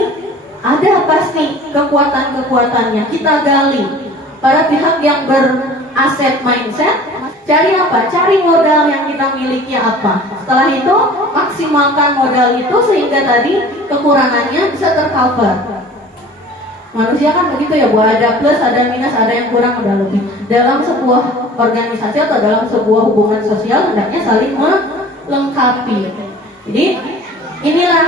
ada pasti kekuatan-kekuatannya. Kita gali. Para pihak yang beraset mindset, cari apa? Cari modal yang kita miliki apa. Setelah itu, maksimalkan modal itu sehingga tadi kekurangannya bisa tercover. Manusia kan begitu ya, Bu, ada plus, ada minus, ada yang kurang, ada lebih. Dalam sebuah organisasi atau dalam sebuah hubungan sosial hendaknya saling melengkapi. Jadi inilah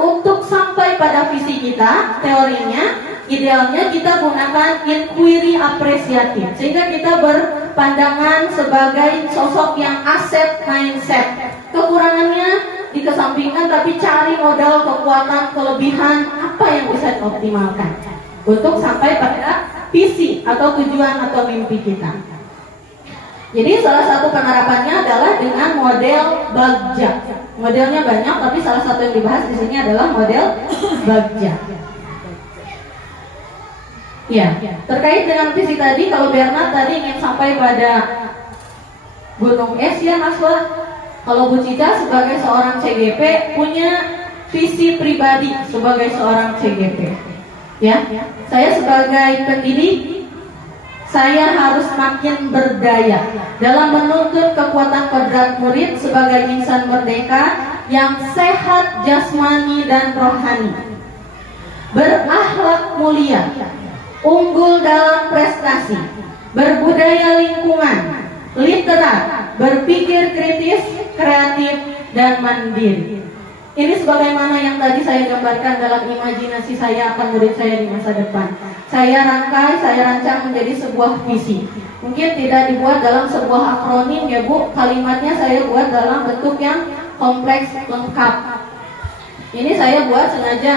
untuk sampai pada visi kita, teorinya, idealnya kita gunakan inquiry apresiatif sehingga kita berpandangan sebagai sosok yang aset mindset. Kekurangannya dikesampingkan, tapi cari modal, kekuatan, kelebihan apa yang bisa dioptimalkan untuk sampai pada visi atau tujuan atau mimpi kita. Jadi salah satu penerapannya adalah dengan model Bagja. Modelnya banyak, tapi salah satu yang dibahas di sini adalah model Bagja. Ya, terkait dengan visi tadi, kalau Bernard tadi ingin sampai pada Gunung Es ya Naswa. Kalau Bu Cica sebagai seorang CGP punya visi pribadi sebagai seorang CGP. Ya, saya sebagai pendidik, saya harus makin berdaya dalam menuntut kekuatan kodrat murid sebagai insan merdeka yang sehat jasmani dan rohani, berakhlak mulia, unggul dalam prestasi, berbudaya lingkungan, literat, berpikir kritis, kreatif, dan mandiri. Ini sebagaimana yang tadi saya gambarkan dalam imajinasi saya akan murid saya di masa depan. Saya rancang menjadi sebuah visi. Mungkin tidak dibuat dalam sebuah akronim ya Bu, kalimatnya saya buat dalam bentuk yang kompleks, lengkap. Ini saya buat sengaja.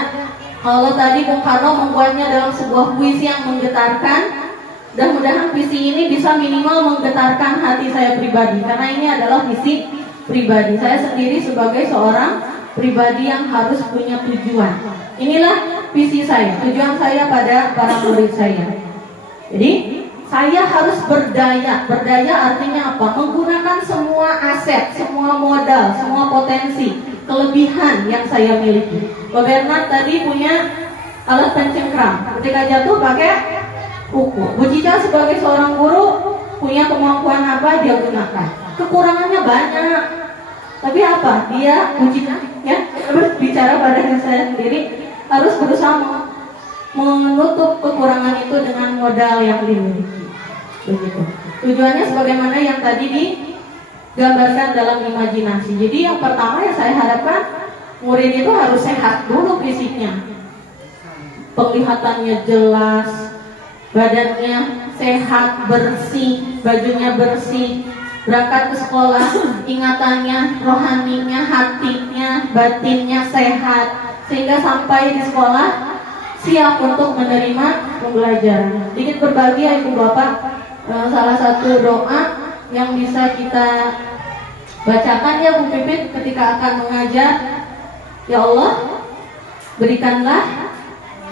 Kalau tadi Bung Karno membuatnya dalam sebuah puisi yang menggetarkan, mudah-mudahan visi ini bisa minimal menggetarkan hati saya pribadi, karena ini adalah visi pribadi. Saya sendiri sebagai seorang pribadi yang harus punya tujuan. Inilah visi saya, tujuan saya pada para murid saya. Jadi saya harus berdaya. Berdaya artinya apa? Menggunakan semua aset, semua modal, semua potensi, kelebihan yang saya miliki. Pak Bernard tadi punya alat pencengkram, ketika jatuh pakai kuku. Bu Cica sebagai seorang guru punya kemampuan apa dia gunakan. Kekurangannya banyak, tapi apa? Dia Bu Cica ya, berbicara pada diri saya sendiri, harus berusaha menutup kekurangan itu dengan modal yang dimiliki. Begitu. Tujuannya sebagaimana yang tadi digambarkan dalam imajinasi. Jadi yang pertama yang saya harapkan, murid itu harus sehat dulu fisiknya, penglihatannya jelas, badannya sehat, bersih, bajunya bersih, berangkat ke sekolah, ingatannya, rohaninya, hatinya, batinnya sehat, sehingga sampai di sekolah siap untuk menerima pembelajaran. Sedikit berbagi ya Ibu Bapak, salah satu doa yang bisa kita bacakan ya Bu Pipit ketika akan mengajar. Ya Allah, berikanlah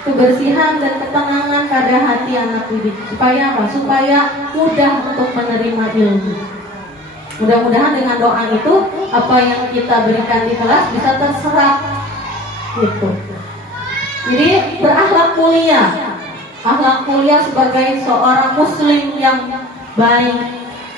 kebersihan dan ketenangan pada hati anak didik. Supaya apa? Supaya mudah untuk menerima ilmu. Mudah-mudahan dengan doa itu apa yang kita berikan di kelas bisa terserap gitu. Jadi berakhlak mulia. Akhlak mulia sebagai seorang muslim yang baik,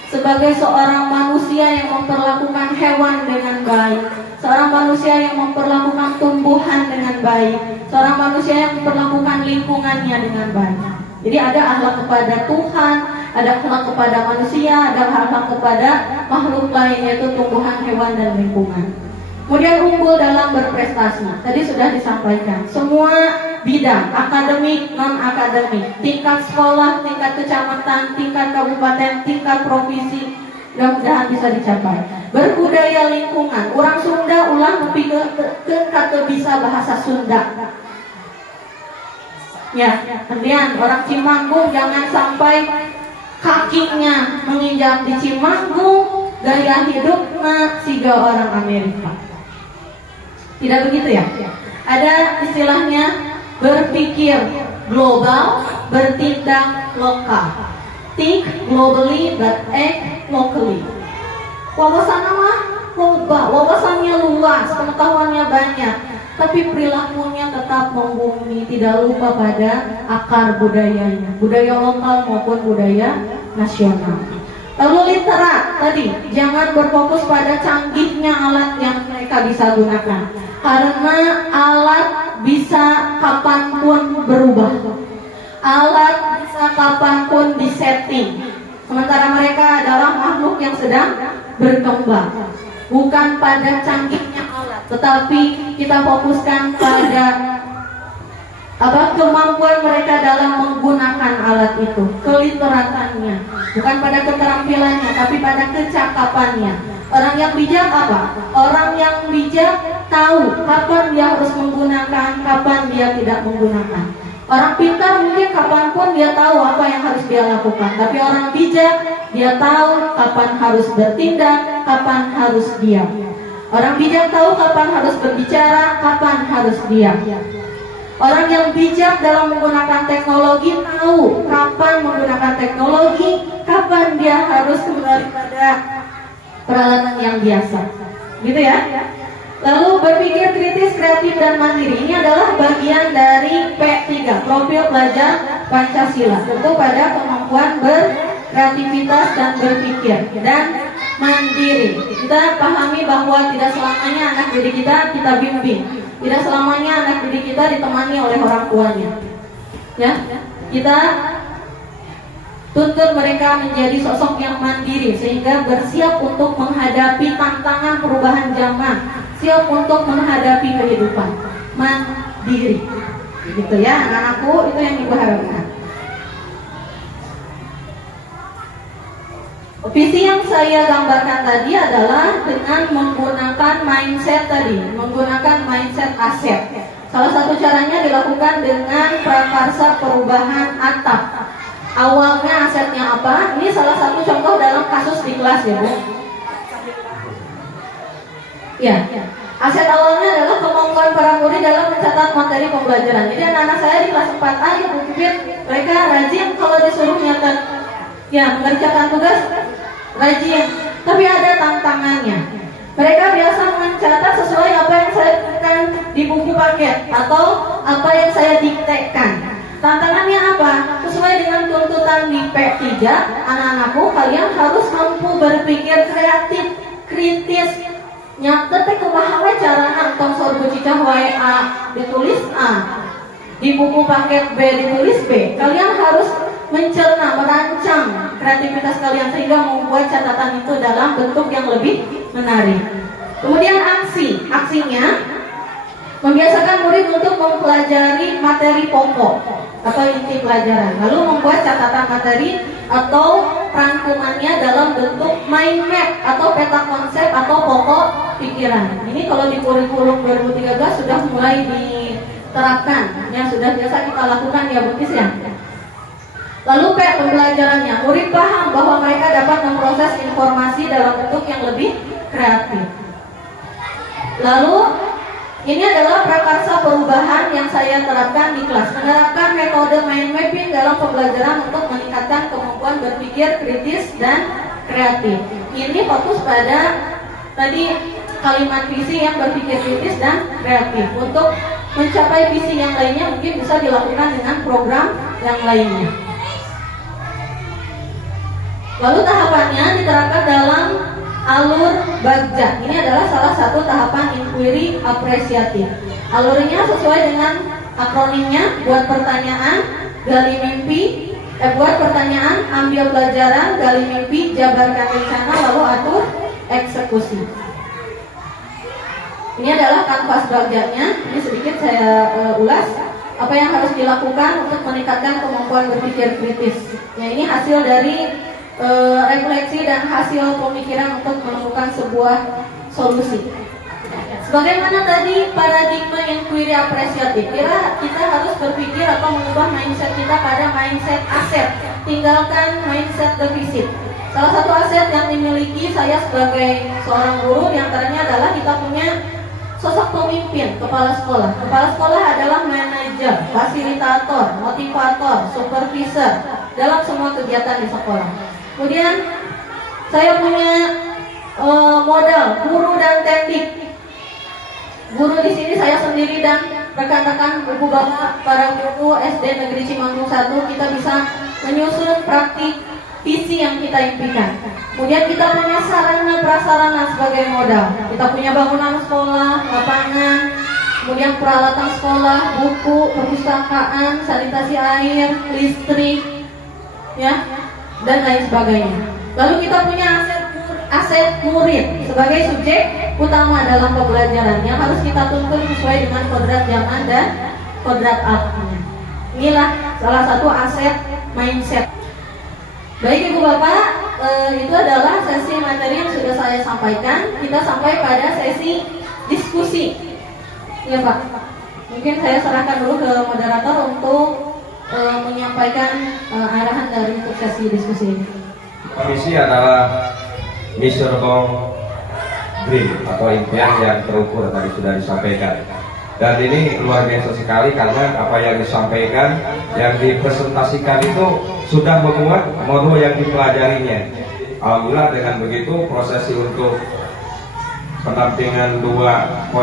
sebagai seorang manusia yang memperlakukan hewan dengan baik, seorang manusia yang memperlakukan tumbuhan dengan baik, seorang manusia yang memperlakukan lingkungannya dengan baik. Jadi ada akhlak kepada Tuhan, ada akhlak kepada manusia, ada akhlak kepada makhluk lain, yaitu tumbuhan, hewan, dan lingkungan. Kemudian unggul dalam berprestasi. Tadi sudah disampaikan, semua bidang, akademik, non-akademik, tingkat sekolah, tingkat kecamatan, tingkat kabupaten, tingkat provinsi, mudah-mudahan bisa dicapai. Berbudaya lingkungan, orang Sunda ulang lebih ke kata bisa bahasa Sunda. Ya, kemudian orang Cimanggung jangan sampai kakinya menginjak di Cimanggung, gaya hidupnya siga orang Amerika. Tidak begitu ya? Ada istilahnya berpikir global, bertindak lokal. Think globally but act locally. Wawasan mah loba, wawasannya luas, pengetahuannya banyak, tapi perilakunya tetap membumi, tidak lupa pada akar budayanya, budaya lokal maupun budaya nasional. Lalu literat tadi, jangan berfokus pada canggihnya alat yang mereka bisa gunakan, karena alat bisa kapanpun berubah, alat bisa kapanpun disetting. Sementara mereka adalah makhluk yang sedang berkembang. Bukan pada canggihnya alat, tetapi kita fokuskan pada kemampuan mereka dalam menggunakan alat itu, keliteratannya, bukan pada keterampilannya, tapi pada kecakapannya. Orang yang bijak apa? Orang yang bijak tahu kapan dia harus menggunakan, kapan dia tidak menggunakan. Orang pintar mungkin kapanpun dia tahu apa yang harus dia lakukan, tapi orang bijak dia tahu kapan harus bertindak, kapan harus diam. Orang bijak tahu kapan harus berbicara, kapan harus diam. Orang yang bijak dalam menggunakan teknologi tahu kapan menggunakan teknologi, kapan dia harus kembali pada peralatan yang biasa. Gitu ya. Lalu berpikir kritis, kreatif, dan mandiri. Ini adalah bagian dari P3, profil pelajar Pancasila. Tentu pada kemampuan berkreativitas dan berpikir dan mandiri. Kita pahami bahwa tidak selamanya anak didik kita bimbing. Tidak selamanya anak didik kita ditemani oleh orang tuanya. Ya, kita tuntut mereka menjadi sosok yang mandiri sehingga bersiap untuk menghadapi tantangan perubahan zaman siap untuk menghadapi kehidupan, mandiri. Gitu ya anak-anakku, itu yang ibu harapkan. Visi yang saya gambarkan tadi adalah dengan menggunakan mindset tadi, menggunakan mindset aset. Salah satu caranya dilakukan dengan prakarsa perubahan atap. Awalnya asetnya apa? Ini salah satu contoh dalam kasus di kelas ya Bu. Ya, aset awalnya adalah kemampuan para murid dalam mencatat materi pembelajaran. Jadi anak-anak saya di kelas 4A ya Bu Pipit, mereka rajin kalau disuruh nyatet, ya mengerjakan tugas rajin, tapi ada tantangannya. Mereka biasa mencatat sesuai apa yang saya berikan di buku paket atau apa yang saya diktekan. Tantangannya apa? Sesuai dengan tuntutan di P3, anak-anakku, kalian harus mampu berpikir kreatif, kritis. Nyatet teh kumaha we carana tong sorbu cicah wae A ditulis A, di buku paket B ditulis B. Kalian harus mencerna, merancang kreativitas kalian sehingga membuat catatan itu dalam bentuk yang lebih menarik. Kemudian aksinya membiasakan murid untuk mempelajari materi pokok atau inti pelajaran, lalu membuat catatan materi atau rangkumannya dalam bentuk mind map atau peta konsep atau pokok pikiran. Ini kalau di kurikulum 2013 sudah mulai diterapkan, yang sudah biasa kita lakukan ya Butis ya. Lalu P, pembelajarannya, murid paham bahwa mereka dapat memproses informasi dalam bentuk yang lebih kreatif. Lalu ini adalah prakarsa perubahan yang saya terapkan di kelas, menerapkan metode mind mapping dalam pembelajaran untuk meningkatkan kemampuan berpikir kritis dan kreatif. Ini fokus pada tadi kalimat visi yang berpikir kritis dan kreatif. Untuk mencapai visi yang lainnya mungkin bisa dilakukan dengan program yang lainnya. Lalu tahapannya diterapkan dalam alur bagja. Ini adalah salah satu tahapan inquiry apresiatif. Alurnya sesuai dengan akronimnya, buat pertanyaan, gali mimpi, buat pertanyaan, ambil pelajaran, gali mimpi, jabarkan rencana, lalu atur eksekusi. Ini adalah kanvas bagjanya. Ini sedikit saya ulas. Apa yang harus dilakukan untuk meningkatkan kemampuan berpikir kritis. Ya, ini hasil dari refleksi dan hasil pemikiran untuk menemukan sebuah solusi. Sebagaimana tadi paradigma inquiry apresiatif, kita harus berpikir atau mengubah mindset kita pada mindset aset, tinggalkan mindset defisit. Salah satu aset yang dimiliki saya sebagai seorang guru diantaranya adalah kita punya sosok pemimpin, kepala sekolah. Kepala sekolah adalah manajer, fasilitator, motivator, supervisor dalam semua kegiatan di sekolah. Kemudian saya punya modal guru dan teknik. Guru di sini saya sendiri dan rekan-rekan ibu bapak para guru SD Negeri Cimanggung 1, kita bisa menyusun praktik visi yang kita impikan. Kemudian kita punya sarana prasarana sebagai modal. Kita punya bangunan sekolah, lapangan, kemudian peralatan sekolah, buku, perpustakaan, sanitasi air, listrik, ya, dan lain sebagainya. Lalu kita punya aset murid sebagai subjek utama dalam pembelajaran yang harus kita tuntun sesuai dengan kodrat zaman dan kodrat alatnya. Inilah salah satu aset mindset. Baik Ibu Bapak, itu adalah sesi materi yang sudah saya sampaikan. Kita sampai pada sesi diskusi. Ya Pak, mungkin saya serahkan dulu ke moderator untuk menyampaikan arahan dari untuk sesi diskusi ini. Misi adalah measurable dream atau impian yang terukur tadi sudah disampaikan. Dan ini luar biasa sekali karena apa yang disampaikan, yang dipresentasikan itu sudah memuat modul yang dipelajarinya. Alhamdulillah dengan begitu prosesi untuk pendampingan 2.1,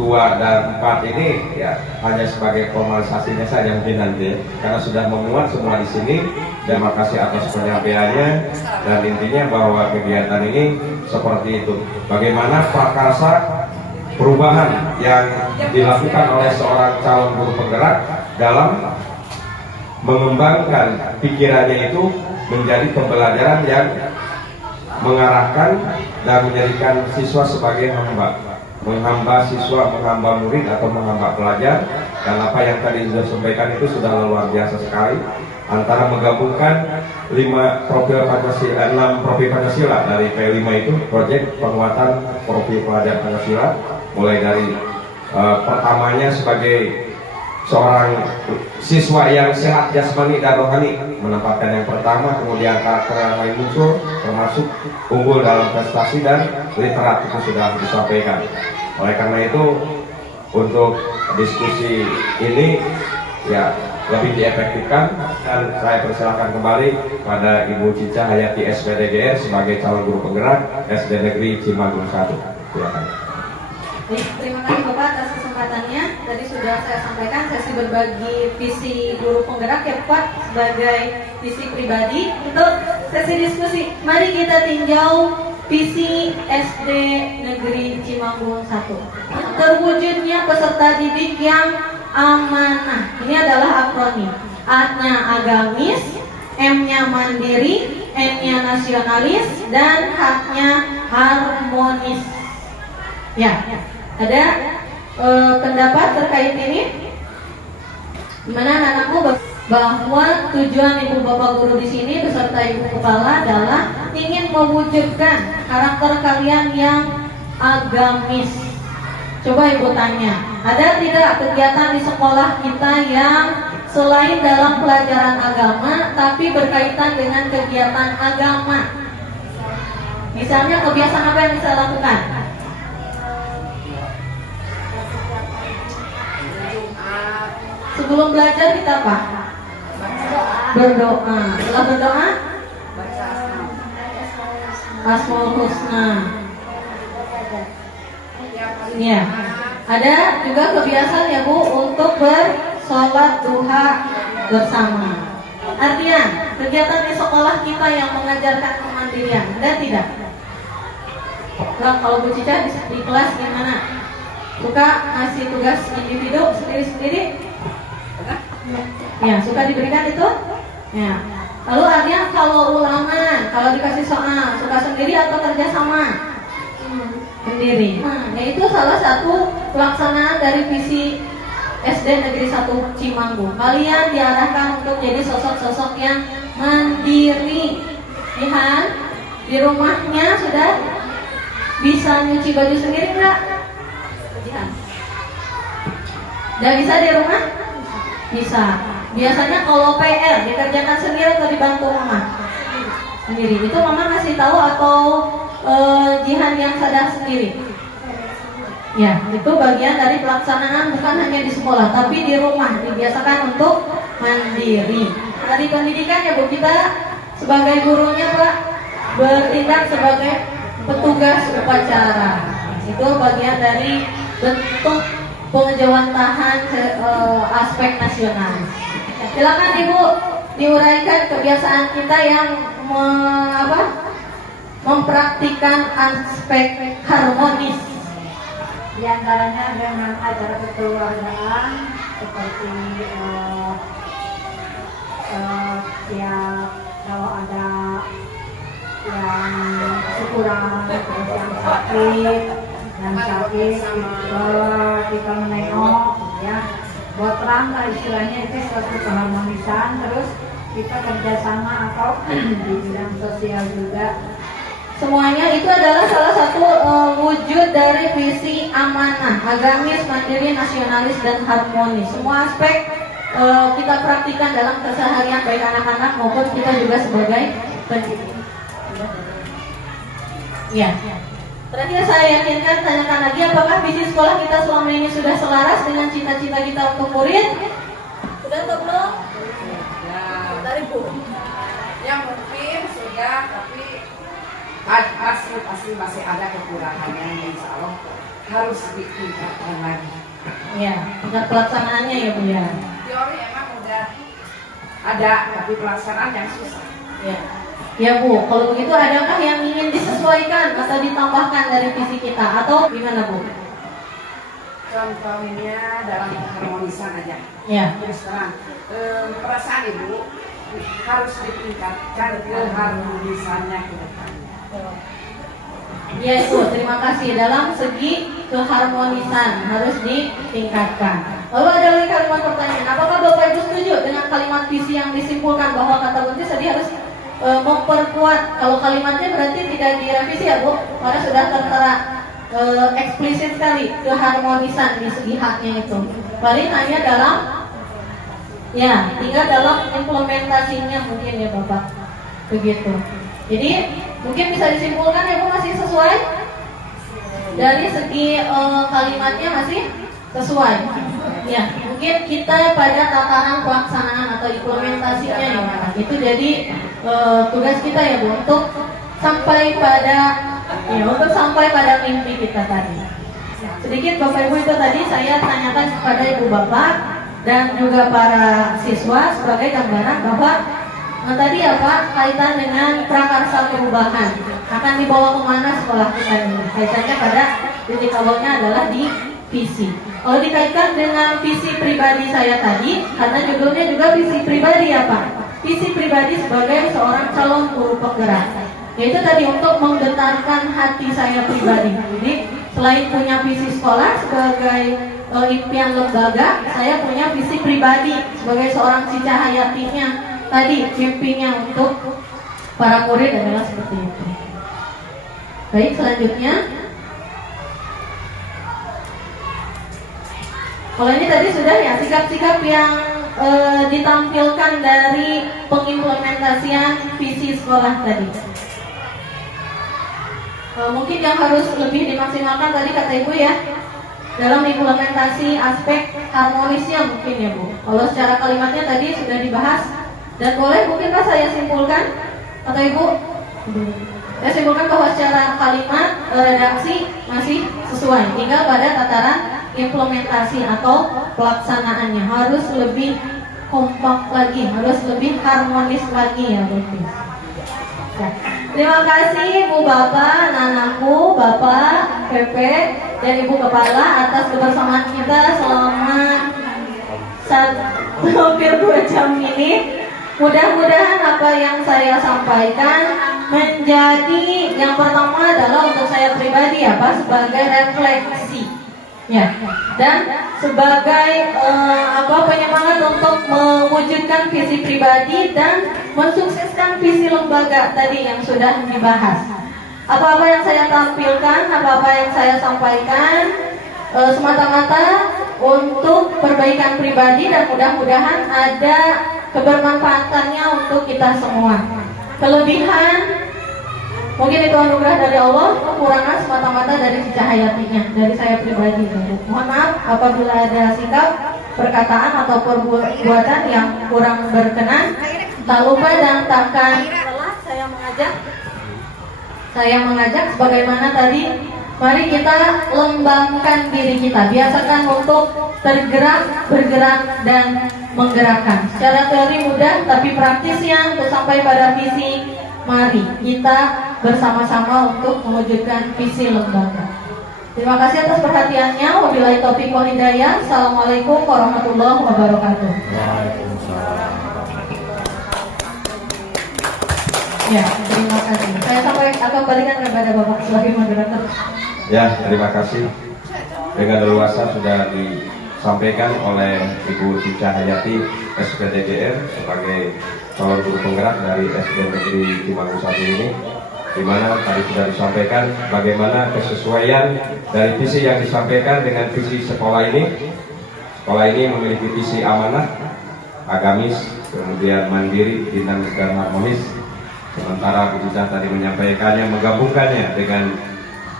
2, dan 4 ini ya hanya sebagai formalisasinya saja mungkin nanti, karena sudah memuat semua di sini. Terima kasih atas penyampaiannya, dan intinya bahwa kegiatan ini seperti itu. Bagaimana prakarsa perubahan yang dilakukan oleh seorang calon guru penggerak dalam mengembangkan pikirannya itu menjadi pembelajaran yang mengarahkan dan menjadikan siswa sebagai hamba. menghamba siswa, menghamba murid atau menghamba pelajar. Dan apa yang tadi sudah sampaikan itu sudah luar biasa sekali, antara menggabungkan 6 profil Pancasila dari P5 itu, proyek penguatan profil pelajar Pancasila, mulai dari pertamanya sebagai seorang siswa yang sehat jasmani dan rohani, menempatkan yang pertama, kemudian karakter yang lain muncul, termasuk unggul dalam prestasi dan literat, itu sudah disampaikan. Oleh karena itu, untuk diskusi ini ya lebih diefektifkan, dan saya persilakan kembali pada Ibu Cica Hayati SPDGR sebagai calon guru penggerak SD Negeri Cimanggung 1. Silakan. Terima kasih Bapak atas kesempatannya. Tadi sudah saya sampaikan sesi berbagi visi guru penggerak ya Bapak sebagai visi pribadi. Untuk sesi diskusi, mari kita tinjau visi SD Negeri Cimanggung 1. Terwujudnya peserta didik yang amanah. Ini adalah akronim. A-nya agamis, M-nya mandiri, N-nya nasionalis, dan H-nya harmonis. Ya, ada pendapat terkait ini? Gimana anak-anakku? Bahwa tujuan ibu bapak guru di sini beserta ibu kepala adalah ingin mewujudkan karakter kalian yang agamis. Coba ibu tanya, ada tidak kegiatan di sekolah kita yang selain dalam pelajaran agama tapi berkaitan dengan kegiatan agama? Misalnya kebiasaan apa yang bisa lakukan? Sebelum belajar kita apa? Berdoa. Setelah berdoa, Asmaul Husna. Ya. Ada juga kebiasaan ya Bu untuk bersolat duha bersama. Artinya kegiatan di sekolah kita yang mengajarkan kemandirian, ada tidak? Nah, kalau Bu Cica di kelas gimana? Suka ngasih tugas individu sendiri-sendiri? Ya, suka diberikan itu? Ya. Lalu artinya kalau ulangan, kalau dikasih soal, suka sendiri atau kerjasama? Sendiri. Nah, yaitu salah satu pelaksanaan dari visi SD Negeri 1 Cimanggung. Kalian diarahkan untuk jadi sosok-sosok yang mandiri. Lihat, di rumahnya sudah bisa nyuci baju sendiri enggak? Udah bisa di rumah? Bisa. Biasanya kalau PR dikerjakan sendiri atau dibantu mama? Sendiri. Itu mama ngasih tahu atau Jihan yang sadar sendiri? Ya, itu bagian dari pelaksanaan bukan hanya di sekolah, tapi di rumah dibiasakan untuk mandiri. Nah, di pendidikan ya Bu, kita sebagai gurunya Pak bertindak sebagai petugas upacara. Itu bagian dari bentuk pengejawantahan aspek nasional. Silakan Ibu diuraikan kebiasaan kita yang mempraktikkan aspek harmonis. Di antaranya dengan acara kekeluargaan seperti tiap kalau ada yang syukuran, terus yang sakit bahwa kita menengok ya, buat terang lah istilahnya, itu suatu keharmonisan. Terus kita kerjasama atau di bidang sosial juga. Semuanya itu adalah salah satu wujud dari visi amanah, agamis, mandiri, nasionalis, dan harmonis. Semua aspek kita praktikkan dalam keseharian baik anak-anak maupun kita juga sebagai pendidik. Ya. Terakhir saya yakinkan, tanyakan lagi, apakah visi sekolah kita selama ini sudah selaras dengan cita-cita kita untuk murid? Sudah atau belum? Ya, Dari Bu. yang mungkin sudah, tapi pasti masih ada kekurangannya, insya Allah harus ditingkatkan lagi. Ya, tingkat pelaksanaannya ya Bu ya. Teori emang udah ada, tapi pelaksanaan yang susah. Ya. Ya Bu, kalau begitu adakah yang ingin disesuaikan atau ditambahkan dari visi kita atau gimana Bu? Contohnya dalam keharmonisan aja. Ya. Terus terang, perasaan Ibu harus ditingkatkan keharmonisannya ke depan. Ya Ibu, terima kasih. Dalam segi keharmonisan harus ditingkatkan. Lalu ada lagi kalimat pertanyaan, apakah Bapak Ibu setuju dengan kalimat visi yang disimpulkan bahwa kata Buntis tadi harus memperkuat? Kalau kalimatnya berarti tidak direvisi ya Bu, karena sudah tertera eksplisit sekali keharmonisan di segi haknya itu. Paling hanya dalam tinggal dalam implementasinya mungkin ya Bapak, begitu. Jadi mungkin bisa disimpulkan ya Bu, masih sesuai dari segi kalimatnya, masih sesuai. Ya, mungkin kita pada tataran pelaksanaan atau implementasinya ya, itu jadi tugas kita ya Bu, untuk sampai pada mimpi kita tadi. Sedikit Bapak Ibu, itu tadi saya tanyakan kepada Ibu Bapak dan juga para siswa sebagai gambaran bahwa tadi apa kaitan dengan prakarsa perubahan akan dibawa kemana sekolah kita ini. Kaitannya pada titik awalnya adalah di visi. Kalau dikaitkan dengan visi pribadi saya tadi, karena judulnya juga visi pribadi ya Pak. Visi pribadi sebagai seorang calon guru penggerak, yaitu tadi untuk menggetarkan hati saya pribadi. Jadi selain punya visi sekolah sebagai impian lembaga, saya punya visi pribadi sebagai seorang Cica Hayatinya. Tadi mimpinya untuk para murid adalah seperti itu. Baik, selanjutnya. Kalau ini tadi sudah ya sikap-sikap yang ditampilkan dari pengimplementasian visi sekolah tadi. Mungkin yang harus lebih dimaksimalkan tadi kata Ibu ya, dalam implementasi aspek harmonisnya mungkin ya Bu. Kalau secara kalimatnya tadi sudah dibahas, dan boleh mungkin Pak saya simpulkan kata Ibu, saya simpulkan bahwa secara kalimat redaksi masih sesuai, tinggal pada tataran implementasi atau pelaksanaannya harus lebih kompak lagi, harus lebih harmonis lagi ya Bu. Terima kasih Ibu Bapak, anakku, Bapak, PP, dan Ibu Kepala atas kebersamaan kita selama hampir 2 jam ini. Mudah-mudahan apa yang saya sampaikan menjadi yang pertama adalah untuk saya pribadi ya Pak, sebagai refleksi ya, dan sebagai penyemangat untuk mewujudkan visi pribadi dan mensukseskan visi lembaga tadi yang sudah dibahas. Apa-apa yang saya tampilkan, apa-apa yang saya sampaikan semata-mata untuk perbaikan pribadi, dan mudah-mudahan ada kebermanfaatannya untuk kita semua. Kelebihan mungkin itu anugerah dari Allah, kekurangan semata-mata dari Cica Hayatinya, dari saya pribadi. Mohon maaf apabila ada sikap, perkataan atau perbuatan yang kurang berkenan. Tak lupa dan takkan lelah saya mengajak sebagaimana tadi, mari kita lembangkan diri kita, biasakan untuk tergerak, bergerak, dan menggerakkan. Secara teori mudah, tapi praktisnya untuk sampai pada visi, mari kita bersama-sama untuk mewujudkan visi lembaga. Terima kasih atas perhatiannya. Wabillahi taufiq wal hidayah. Assalamualaikum warahmatullahi wabarakatuh. Ya, terima kasih. Saya akan balikan kepada Bapak sebagai moderator. Ya, terima kasih. Dengan leluasa sudah disampaikan oleh Ibu Cica Hayati, SPDGR, sebagai calon guru penggerak dari SD Negeri Cimangun 1 ini, di mana tadi sudah disampaikan bagaimana kesesuaian dari visi yang disampaikan dengan visi sekolah ini. Sekolah ini memiliki visi amanah, agamis, kemudian mandiri, dinamis, dan harmonis. Sementara Bu Cica tadi menyampaikannya, menggabungkannya dengan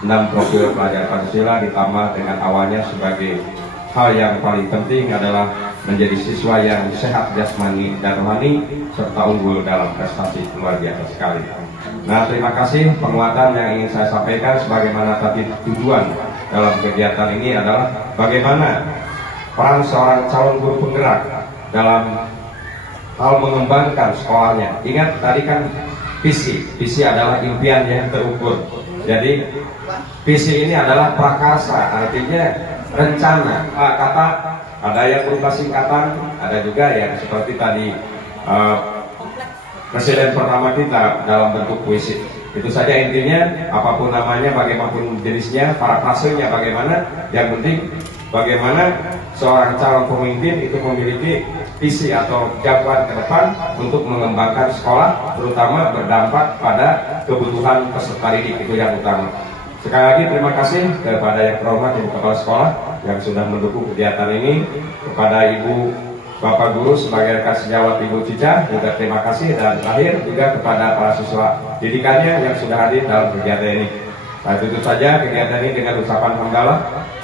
6 profil pelajar Pancasila, ditambah dengan awalnya sebagai hal yang paling penting adalah menjadi siswa yang sehat jasmani dan rohani serta unggul dalam prestasi, luar biasa sekali. Nah, terima kasih. Penguatan yang ingin saya sampaikan sebagaimana tadi tujuan dalam kegiatan ini adalah bagaimana peran seorang calon guru penggerak dalam hal mengembangkan sekolahnya. Ingat tadi kan visi adalah impian yang terukur. Jadi visi ini adalah prakarsa, artinya rencana. Kata ada yang berupa singkatan, ada juga yang seperti tadi presiden pertama kita dalam bentuk puisi. Itu saja intinya, apapun namanya, bagaimanapun jenisnya, para prasenya bagaimana, yang penting bagaimana seorang calon pemimpin itu memiliki visi atau jagoan ke depan untuk mengembangkan sekolah, terutama berdampak pada kebutuhan peserta didik, itu yang utama. Sekali lagi terima kasih kepada yang terhormat Ibu Kepala Sekolah yang sudah mendukung kegiatan ini, kepada Ibu Bapak Guru sebagai rekan sejawat Ibu Cica juga terima kasih, dan terakhir juga kepada para siswa didikannya yang sudah hadir dalam kegiatan ini. Nah, tutup saja kegiatan ini dengan ucapan hamdalah.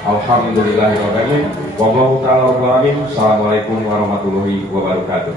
Alhamdulillahirobbilalamin. Wallahu ta'ala. Assalamualaikum warahmatullahi wabarakatuh.